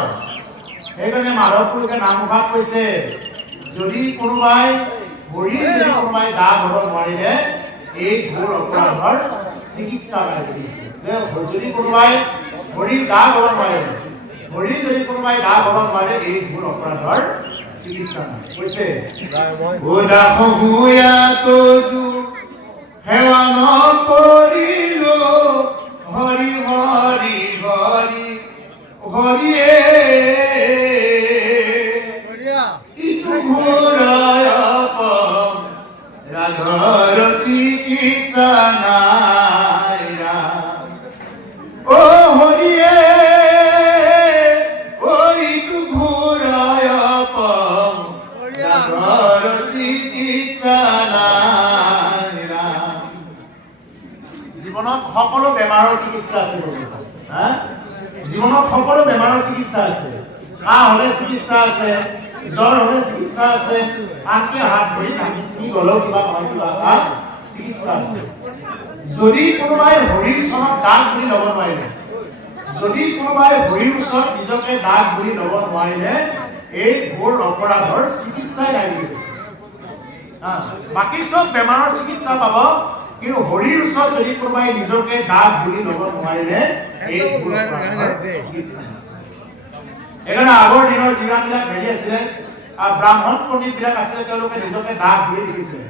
সেইকাৰণে মাধৱ পুৰুষে নামঘোষাত কৈছে যদি কোনোবাই হৰিৰ যদি কোনোবাই গা ধুব নোৱাৰিলে এই ঘোৰ অপৰাধৰ চিকিৎসা নাই বুলি কৈছে যে যদি কোনোবাই হৰিৰ গা ধুব নোৱাৰে হৰি যদি কোনোবাই গা ধুব নোৱাৰে এই ঘোৰ অপৰাধৰ চিকিৎসা নাই কৈছে ওদা হুয়া তোজু হেৱা নকৰিলো হৰি হৰি হৰি হৰিয়ে ইটো ঘোৰায় ৰাধৰ চিকিৎসা নাই ও হৰিয়ে ঐ ইটো ঘোৰায় ৰাধৰ চিকিৎসা নাই জীৱনত সকলো বেমাৰৰ চিকিৎসা আছে জীৱনত সকলো বেমাৰৰ চিকিৎসা আছে কাহ হলে চিকিৎসা আছে জ্বৰ হলে চিকিৎসা আছে আনকি হাত ভৰি ভাঙি চিঙি গলেও কিবা নহয় কিবা চিকিৎসা আছে যদি কোনোবাই হৰিৰ চৰণত দাগ বুলি ল'ব নোৱাৰিলে যদি কোনোবাই হৰিৰ ওচৰত নিজকে দাগ বুলি ল'ব নোৱাৰিলে এই ঘোৰ অপৰাধৰ চিকিৎসাই নাই বুলি কৈছে বাকী চব বেমাৰৰ চিকিৎসা পাব কিন্তু হৰিৰ ওচৰত যদি কোনোবাই নিজকে দাগ বুলি ল'ব নোৱাৰিলে এই ঘোৰ অপৰাধৰ চিকিৎসা সেইকাৰণে আগৰ দিনৰ যিমানবিলাক হেৰি আছিলে ব্ৰাহ্মণ পণ্ডিত বিলাক আছিলে তেওঁলোকে নিজকে দাগ বুলি লিখিছিলে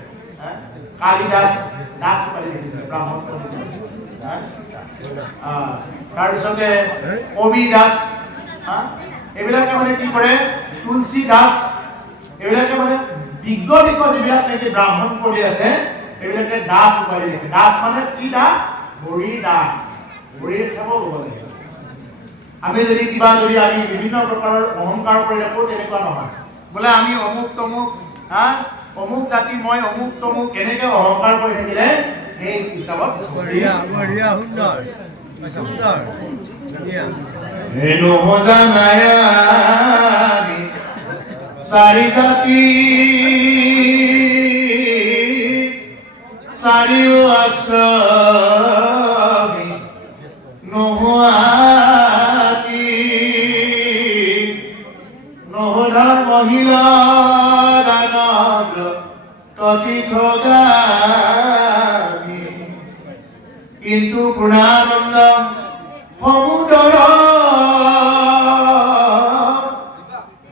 কালিদাস দাস উপাধি লিখিছিলে ব্ৰাহ্মণ পণ্ডিত তাৰপিছতে কবি দাস এইবিলাকে মানে কি কৰে তুলসী দাস এইবিলাকে মানে বিজ্ঞ যিবিলাক নেকি ব্ৰাহ্মণ পণ্ডিত আছে এইবিলাকে দাস উপাধি লিখে দাস মানে কি দাস হৰি দাস হৰিৰ খাব ল'ব লাগে আমি যদি আমি বিভিন্ন প্ৰকাৰৰ অহংকাৰ কৰি ৰাখোঁ তেনেকুৱা নহয় বোলে আমি অমুক তমুক অমুক জাতি মই অমুক তমুক এনেকে অহংকাৰ কৰি থাকিলে সেই হিচাপত চাৰি জাতি চাৰিও আশ্ৰমী নোহোৱাতি নহোধৰ মহিলা দানৱ ততিথগামী কিন্তু পূৰ্ণানন্দ সমুদৰ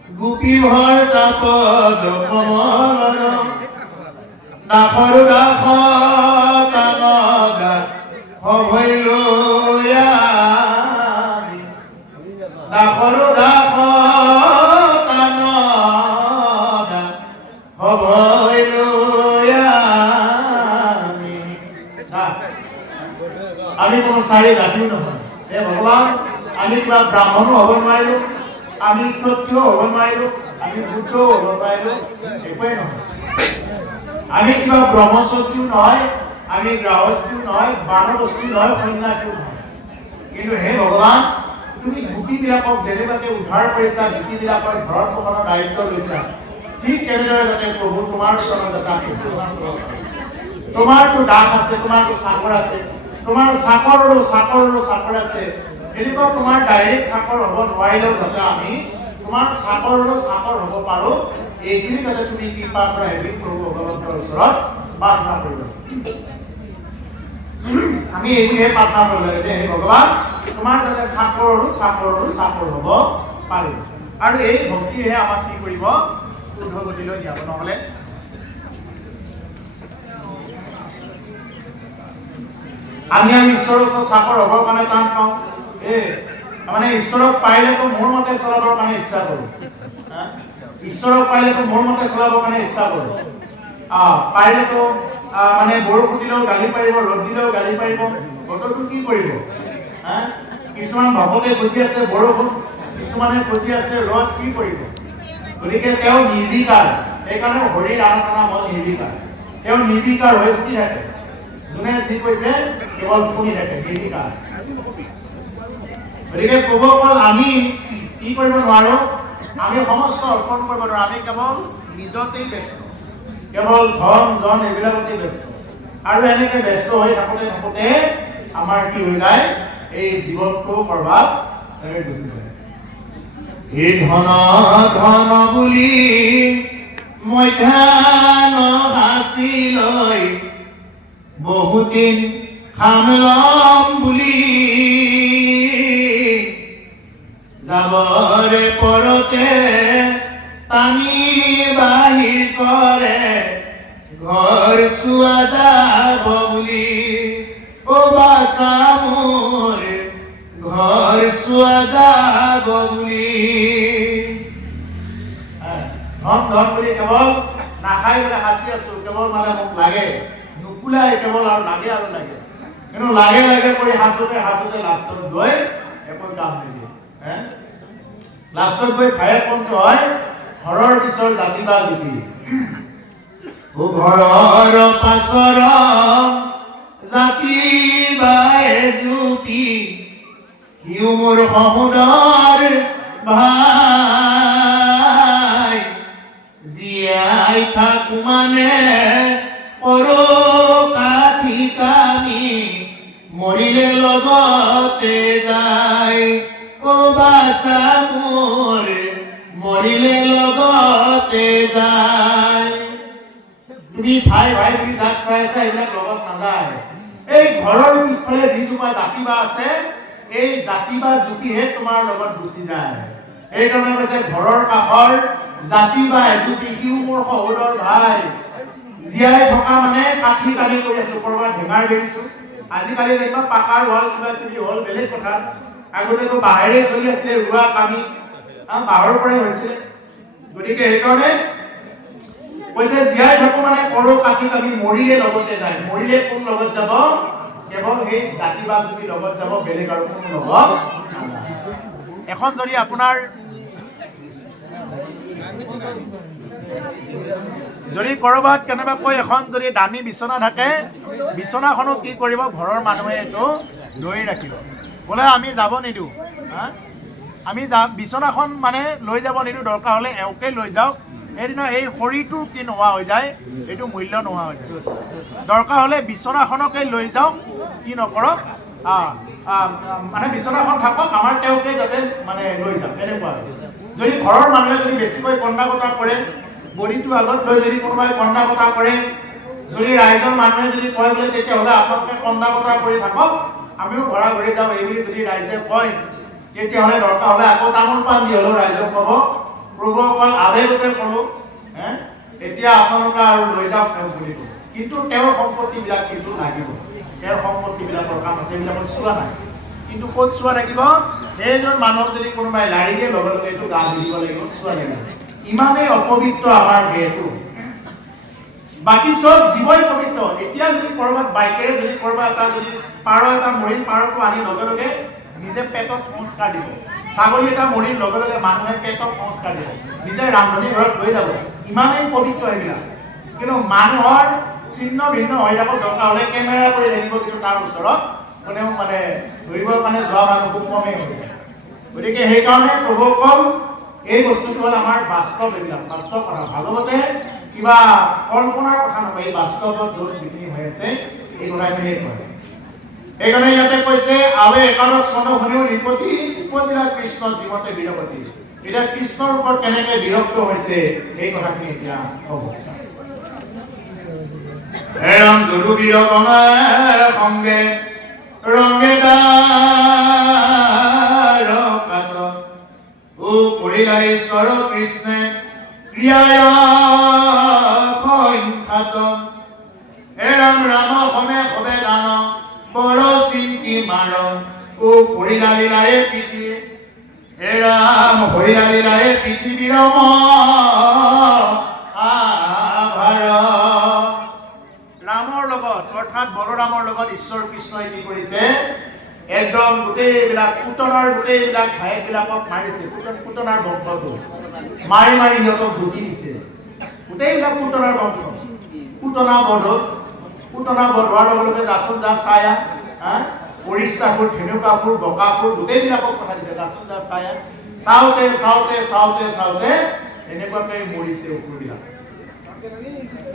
গোপী ভৰ তাপদ কমল নাখৰু ৰাখ কানগা হভৈলয়া নাখৰু ৰাখ কানগা হভৈলয়া আমি কোনো চাৰি জাতিও নহয় হে ভগৱান আমি কিবা ব্ৰাহ্মণো হ'ব নোৱাৰিলো আমি ক্ষত্ৰিয় হ'ব নোৱাৰিলো আমি বুদ্ধও হ'ব নোৱাৰিলো একোৱেই নহয় আমি কিবা ব্ৰহ্মচৰ্যও নহয় আমি গ্ৰাহস্থীও নহয় বানৱস্থী নহয় সন্ন্যাসীও নহয় কিন্তু হে ভগৱান তুমি গোপীবিলাকক যেনেবাকে উদ্ধাৰ কৰিছা গোপীবিলাকৰ ঘৰত পোষণৰ দায়িত্ব লৈছা ঠিক তেনেদৰে যাতে প্ৰভু তোমাৰ চৰণত যাতে আমি প্ৰদান কৰিব পাৰোঁ তোমাৰতো দাস আছে তোমাৰতো চাকৰ আছে তোমাৰ চাকৰৰো চাকৰ আছে এনেকুৱা তোমাৰ ডাইৰেক্ট চাকৰ হ'ব নোৱাৰিলেও যাতে আমি তোমাৰ চাকৰৰো চাকৰ হ'ব পাৰো এইখিনি যাতে তুমি কৃপা কৰা হেৰি প্ৰভু ভগৱন্তৰ ওচৰত প্ৰাৰ্থনা কৰিব আমি এইটোহে প্ৰাৰ্থনা কৰিব লাগে যে হে ভগৱান তোমাৰ যাতে চাকৰৰো চাকৰ হ'ব পাৰো আৰু এই ভক্তিহে আমাক কি কৰিব শুদ্ধ গতিলৈ নিয়াব নহ'লে আমি ঈশ্বৰৰ ওচৰত চাকৰ হ'বৰ কাৰণে টান পাওঁ মানে ঈশ্বৰক পাৰিলেতো মোৰ মতে চলাবৰ কাৰণে ইচ্ছা কৰোঁ ঈশ্বৰক পাৰিলেতো মোৰ মতে চলাবৰ কাৰণে ইচ্ছা কৰোঁ পাৰিলেতো মানে বৰষুণ দিলেও গালি পাৰিব ৰ'দ দিলেও গালি পাৰিব বতৰটো কি কৰিব কিছুমান ভকতে বুজি আছে বৰষুণ কিছুমানে বুজি আছে ৰ'দ কি কৰিব গতিকে তেওঁ নিৰ্বিকাৰ সেইকাৰণে হৰিৰ আৰাধনা মই নিৰ্বিকাৰ তেওঁ নিৰ্বিকাৰ হৈ ফুটি থাকে যোনে যি কৈছে কেৱল শুনি থাকে নিৰ্বিকাৰ গতিকে প্ৰভু অকল আমি কি কৰিব নোৱাৰো আমি সমস্ত অৰ্পণ কৰিব নোৱাৰো আমি কেৱল নিজতেই ব্যস্ত কেৱল ধন জন এইবিলাকতে ব্যস্ত আৰু এনেকে ব্যস্ত হৈ থাকোঁতে আমাৰ কি হৈ যায় এই জীৱনটো বৰবাদ হৈ গুচি যায় হে ধন ধন বুলি মধ্যাহ্ন সাঁচি লৈ বহুদিন খাম লম বুলি যাবৰে পৰতে টানি বাহিৰ কৰে ঘৰ চোৱা যাব বুলি বাছা মোৰ ঘৰ চোৱা যাব বুলি ধন ধন বুলি কেৱল নাখাই পেলাই সাঁচি আছো কেৱল মানে মোক লাগে নুকুলাই কেৱল আৰু লাগে কিন্তু লাগে কৰি হাঁচোতে লাষ্টত গৈ একো কাম নিদিয়ে লাষ্টত গৈ ভায়ে কোনটো হয় ঘৰৰ পিছৰ জাতি বা জুপি ঘৰৰ পাছৰ জাতি বা জুপি সিও মোৰ সমুদৰ ভাই জীয়াই থাকো মানে কাঠি কামি মৰিলে লগতে যায় বাছা মোৰ মৰিলে লগতে যায় তুমি ভাই বুলি যাক চাই আছা এইবিলাক লগত নাযায় এই ঘৰৰ পিছফালে যিজোপা জাতি বা আছে এই জাতি বা জুপিহে তোমাৰ লগত গুচি যায় এইকাৰণে কৈছে ঘৰৰ কাষৰ জাতি বা এজুপি সিও মোৰ সহোদৰ ভাই জীয়াই থকা মানে কাঠি কানি কৰি আছো কৰবাত ঢেঙাৰ বেৰিছো আজিকালি যেনিবা পাকাৰ ৱাল কিবা কিবি হ'ল বেলেগ কথা আগতেতো বাহিৰে চলি আছিলে ৰোৱা কামি বাহৰ পৰাই হৈছিলে গতিকে সেইকাৰণে কৈছে জীয়াই থাকো মানে কৰো কাঠি কামি মৰিলে লগতে যায় মৰিলে কোন লগত যাব কেৱল সেই জাতি বা জুপি লগত যাব বেলেগ আৰু কোনো লগত এখন যদি আপোনাৰ যদি কৰবাত কেনেবাকৈ এখন যদি দামী বিচনা থাকে বিচনাখনো কি কৰিব ঘৰৰ মানুহে এইটো ধৰি ৰাখিব বোলে আমি যাব নিদিওঁ আমি বিচনাখন মানে লৈ যাব নিদিওঁ দৰকাৰ হ'লে এওঁকে লৈ যাওক সেইদিনা এই শৰীৰটো কি নোহোৱা হৈ যায় এইটো মূল্য নোহোৱা হৈ যায় দৰকাৰ হ'লে বিচনাখনকে লৈ যাওক কি নকৰক মানে বিচনাখন থাকক আমাৰ তেওঁকে যাতে মানে লৈ যাওক এনেকুৱা যদি ঘৰৰ মানুহে যদি বেছিকৈ কন্দা কটা কৰে বডিটো আগত লৈ যদি কোনোবাই কন্দা কটা কৰে যদি ৰাইজৰ মানুহে যদি কয় বোলে তেতিয়াহ'লে আপোনালোকে কন্দা কটা কৰি থাকক আমিও ঘৰা ঘৰি যাওঁ এই বুলি যদি ৰাইজে কয় তেতিয়াহ'লে দৰকাৰ হ'লে আকৌ তামোল পাণ দি হ'লেও ৰাইজক ক'ব প্ৰভু অকল আবেগতে ক'লোঁ এতিয়া আপোনালোকে আৰু লৈ যাওক তেওঁ বুলি ক'ব কিন্তু তেওঁৰ সম্পত্তিবিলাক কিন্তু লাগিব, তেওঁৰ সম্পত্তিবিলাকৰ কাম আছে, এইবিলাকৰ চোৱা নাই। কিন্তু ক'ত চোৱা থাকিব? সেইজন মানুহক যদি কোনোবাই লাৰি দিয়ে লগে লগে এইটো গা ধুই দিব লাগিব, চোৱা লাগিব। ইমানেই অপবিত্ৰ আমাৰ দেহটো। বাকী চব জীৱই পবিত্ৰ। এতিয়া যদি কৰবাত বাইকেৰে যদি কৰবাত এটা যদি পাৰ এটা মৰিল, পাৰটো আনি লগে লগে নিজে পেটত সংস্কাৰ দিব। ছাগলী এটা মৰিল লগে লগে মানুহে পেটত সংস্কাৰ দিব, নিজে ৰান্ধনি ঘৰত লৈ যাব। ইমানেই পবিত্ৰ এইবিলাক। কিন্তু মানুহৰ চিহ্ন ভিন্ন হৈ যাব, দৰকাৰ হ'লে কেমেৰা কৰি ৰাখিব, কিন্তু তাৰ ওচৰত কোনেও মানে ধৰিবৰ কাৰণে যোৱা মানুহ খুব কমেই হৈ যায়। গতিকে সেইকাৰণে প্ৰভু কম এই বস্তুটো হ'ল আমাৰ বাস্তৱ, এইবিলাক বাস্তৱ কথা। ভাগৱতে কিবা কল্পনাৰ কথা নকয়, এই বাস্তৱত য'ত যিখিনি হৈ আছে এই কথাখিনিয়ে কয়। সেইকাৰণে ইয়াতে কৈছে আৱে একাদশ চন্দ্ৰ শুনিও নিপতি উপজিলা কৃষ্ণ জীৱতে বিৰপতি। এতিয়া কৃষ্ণৰ ওপৰত কেনেকে বিৰক্ত হৈছে এই কথাখিনি এতিয়া হ'ব। হেৰাম যদু বিৰকমে সংগে ৰঙে দাৰকাত ও কৰিলা ঈশ্বৰ কৃষ্ণে ক্ৰিয়ায় সংখ্যাত। হেৰাম ৰাম সমে সবে দান বৰ চিন্তি মাৰ ও কৰিলা লীলায়ে পৃথিৱী। হে ৰাম হৰিলা লীলায়ে পৃথিৱীৰ আভাৰ। ৰামৰ লগত অৰ্থাৎ বলৰামৰ লগত ঈশ্বৰ কৃষ্ণই কি কৰিছে? একদম গোটেইবিলাক পুতনাৰ গোটেইবিলাক ভায়েকবিলাকক মাৰিছে। পুতনাৰ বংশটো মাৰি মাৰি সিহঁতক গুটি দিছে। গোটেইবিলাক পুতনাৰ বংশ। পুতনা বধ হোৱাৰ লগে লগে যাচোন যা ছায়া, পৰিষ্কাৰবোৰ, ধেনুকাবোৰ, বকাবোৰ গোটেইবিলাকক কথা দিছে। যাচোন যা ছায়া চাওঁতে চাওঁতে চাওঁতে চাওঁতে এনেকুৱাকৈ মৰিছে অসুৰবিলাক।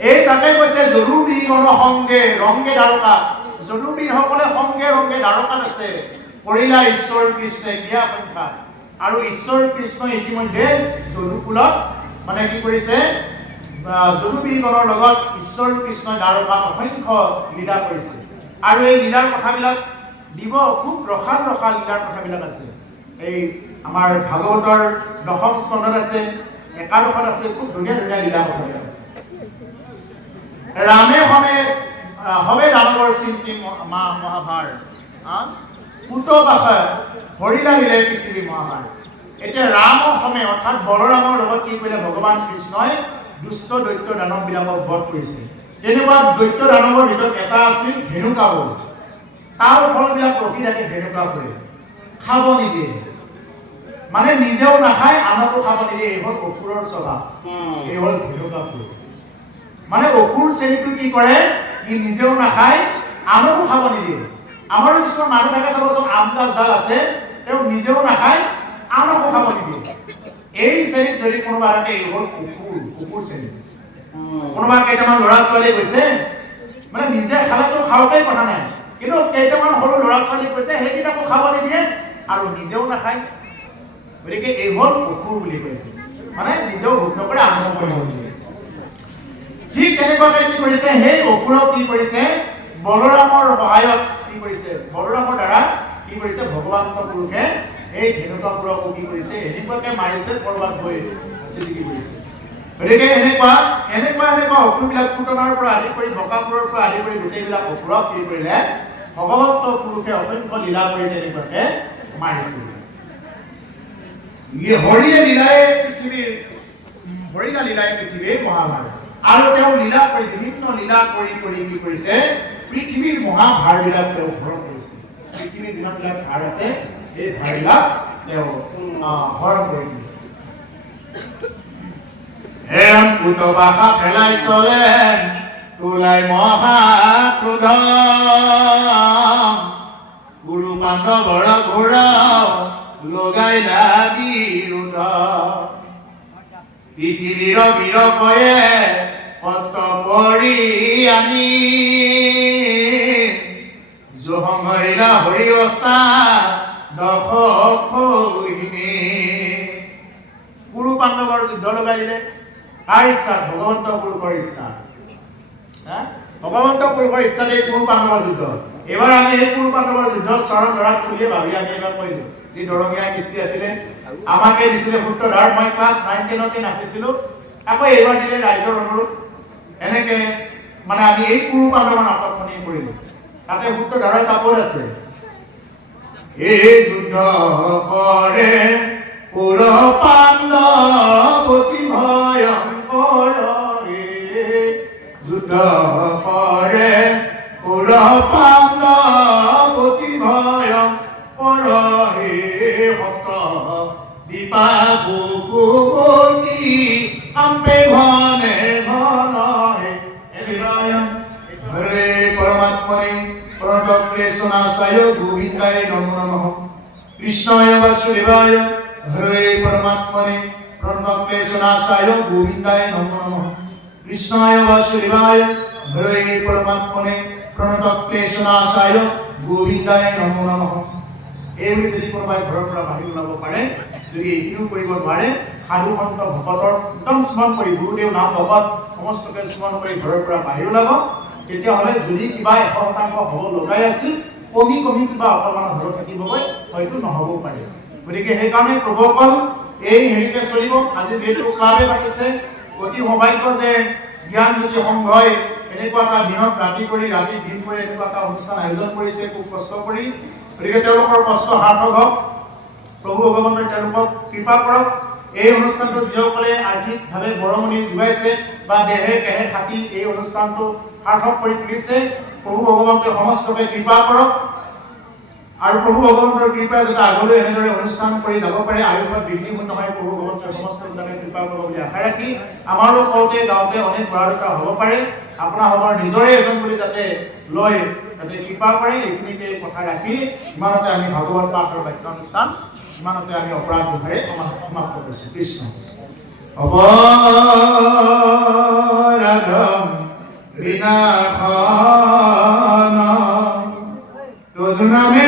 এই তাতে কৈছে যদুবীৰ সংগে ৰংগে দ্বাৰকা। যদুবীৰসকলে সংগে ৰংগে দ্বাৰকাত আছে। কৰিলা ঈশ্বৰ কৃষ্ণে ক্ৰিয়া সংখ্যা। আৰু ঈশ্বৰ কৃষ্ণই ইতিমধ্যে যদুকুলত মানে কি কৰিছে? যদুবীৰগণৰ লগত ঈশ্বৰ কৃষ্ণই দ্বাৰকাত অসংখ্য লীলা কৰিছে। আৰু এই লীলাৰ কথাবিলাক দিব, খুব ৰসাল ৰসাল লীলাৰ কথাবিলাক আছে। এই আমাৰ ভাগৱতৰ দশম স্কন্ধত আছে, একাদশত আছে, খুব ধুনীয়া ধুনীয়া লীলা কথাবিলাক আছে। ৰামে হবে দানৱৰ চিন্তি মহাভাৰ, পুত বাসা হৰিলা লীলাই পৃথিৱী মহাভাৰ। এতিয়া ৰাম সমে অৰ্থাৎ বলৰামৰ লগত কি কৰিলে? ভগৱান কৃষ্ণই দুষ্ট দৈত্য দানৱবিলাকক বধ কৰিছে। তেনেকুৱা দৈত্য দানৱৰ ভিতৰত এটা আছিল ধেনুকাবোৰ। তাৰ ফলবিলাক ৰখি থাকে ধেনুকাবোৰে, খাব নিদিয়ে, মানে নিজেও নাখায় আনকো খাব নিদিয়ে। এই হ'ল অসুৰৰ স্বভাৱ, এই হ'ল ধেনুকাবোৰ। মানে অসুৰ শ্ৰেণীটো কি কৰে? ই নিজেও নাখায় আনকো খাব নিদিয়ে। আমাৰো কিছুমান মানুহ থাকে চাবচোন, আম গছডাল আছে, তেওঁ নিজেও নাখায় আনকো খাব নিদিয়ে। এই শ্ৰেণীত যদি কোনোবা থাকে, এই হ'ল কুকুৰ শ্ৰেণী। কোনোবা কেইটামান ল'ৰা ছোৱালী গৈছে, মানে নিজে খালেতো খাওঁতেই কথা নাই, কিন্তু কেইটামান সৰু ল'ৰা ছোৱালী গৈছে সেইকেইটাকো খাব নিদিয়ে আৰু নিজেও নাখায়। গতিকে এই হ'ল কুকুৰ বুলি কয়, মানে নিজেও ভোগ নকৰে আনকো কৰিব নিদিয়ে। ঠিক তেনেকুৱাকৈ কি কৰিছে? সেই অসুৰক কি কৰিছে? বলৰামৰ সহায়ত কি কৰিছে? বলৰামৰ দ্বাৰা কি কৰিছে? ভগৱান পুৰুষে এই ধেনুকাবোৰকো কি কৰিছে? এনেকুৱাকে মাৰিছে, কৰবাত গৈ চিটিকি কৰিছে। গতিকে এনেকুৱা অসুৰবিলাক পুতনাৰ পৰা আদি কৰি বকাবোৰৰ পৰা আদি কৰি গোটেইবিলাক অসুৰক কি কৰিলে? ভগৱন্ত পুৰুষে অসংখ্য লীলা কৰি তেনেকুৱাকে মাৰিছিল। হৰিলা লীলাই পৃথিৱীৰ মহাভাৰ। আৰু তেওঁ লীলা কৰি বিভিন্ন লীলা কৰি কি কৰিছে? পৃথিৱীৰ মহাভাৰবিলাক তেওঁ হৰণ কৰিছে। পৃথিৱীৰ যিমানবিলাক ভাৰ আছে এই ভাৰবিলাক তেওঁ হৰণ কৰি দিছে। হেম পুত বাসা ফেলাই চলে তোলাই মহাক্ৰোধ, গুৰু পাণ্ডৱৰ ঘোৰা লগাই লাগি ৰোধ। পৃথিৱীৰ বীৰপয়ে পত্ৰ পৰি আনি, জহংহৰিলা হৰি অস্তা দশহিনী। গুৰু পাণ্ডৱৰ যুদ্ধ লগাই দিলে। কাৰ ইচ্ছা? ভগৱন্ত পুৰুষৰ ইচ্ছা। ভগৱন্ত পুৰুষৰ ইচ্ছাতে গুৰু পাণ্ডৱৰ যুদ্ধ। এইবাৰ আমি এই গুৰু পাণ্ডৱৰ যুদ্ধৰ চৰণ ধৰাত তুলিয়ে ভাবি আমি এইবাৰ কৰিলো। যি দৰঙীয়া কৃষ্টি আছিলে, আমাকে দিছিলে সূত্ৰধাৰ। মই ক্লাছ 9-10তে নাচিছিলো, আকৌ এইবাৰ দিলে ৰাইজৰ অনুৰোধ। এনেকে মানে আমি এই পুৰুষ আন্দোলন নাটকখনেই কৰিলোঁ। তাতে সূত্ৰধাৰৰ কাপোৰ আছে। এই যুদ্ধ কৰে পুৰ পাণ্ডৱ অতি ভয়ংকৰ, যুদ্ধ কৰে পুৰ পাণ্ডৱ অতি ভয়ংকৰ, হে সত্ৰ দীপা বুকুমতি কাম্পে ঘনে ঘন, হৰে পৰমাত্মনে প্ৰণতক্লেশনাশায় গোবিন্দায় নমো নমঃ। কৃষ্ণায় বাসুদেবায় হরে পরমাত্মনে প্রণতক্লেশনাশায় গোবিন্দায় নমো নমঃ। কৃষ্ণায় বাসুদেবায় হরে পরমাত্মনে প্রণতক্লেশনাশায় গোবিন্দায় নমো নমঃ। এইবুলি যদি কোনোবাই ঘৰৰ পৰা বাহিৰ ওলাব পাৰে, যদি এইখিনিও কৰিব নোৱাৰে, সাধু সন্ত ভকতৰ একদম স্মৰণ কৰি গুৰুদেৱ নাম ভকত সমস্তকে স্মৰণ কৰি ঘৰৰ পৰা বাহিৰ ওলাব, তেতিয়াহ'লে যদি কিবা 100% হ'ব লগাই আছিল, কমি কিবা অকণমান ঘৰত থাকিবগৈ, হয়তো নহ'বও পাৰে। গতিকে সেইকাৰণে প্ৰভুসকল এই হেৰিতে চলিব। আজি যিহেতু ক্লাবে পাতিছে, অতি সৌভাগ্য যে জ্ঞান জ্যোতি সংঘই এনেকুৱা এটা দিনত ৰাতি কৰি ৰাতি দিন কৰি এনেকুৱা এটা অনুষ্ঠান আয়োজন কৰিছে, খুব কষ্ট কৰি। গতিকে তেওঁলোকৰ কষ্ট সাৰ্থক হওক, প্ৰভু ভগৱন্তই তেওঁলোকক কৃপা কৰক। এই অনুষ্ঠানটো যিসকলে আৰ্থিকভাৱে বৰঙণি যোগাইছে বা দেহে কেহে থাকি এই অনুষ্ঠানটো সাৰ্থক কৰি তুলিছে, প্ৰভু ভগৱন্তই সমস্তকে কৃপা কৰক। আৰু প্ৰভু ভগৱন্তৰ কৃপাৰে যাতে আগলৈ এনেদৰে অনুষ্ঠান কৰি যাব পাৰে, আয়ুষত বৃদ্ধি নহয়, প্ৰভু ভগৱন্তৰ সমস্ত লোকে কৃপা কৰিব বুলি আশা ৰাখি, আমাৰো কওঁতে গাঁৱতে অনেক বৰালোকা হ'ব পাৰে, আপোনালোকৰ নিজৰে এজন বুলি যাতে লৈ যাতে কৃপা কৰে, এইখিনিকে কথা ৰাখি ইমানতে আমি ভাগৱত পাঠ আৰু বাক্যানুষ্ঠান ইমানতে আমি অপৰাধ দুখাৰে সমাপ্ত কৰিছোঁ। কৃষ্ণ অপৰাধম বিনাশনম তজুনামে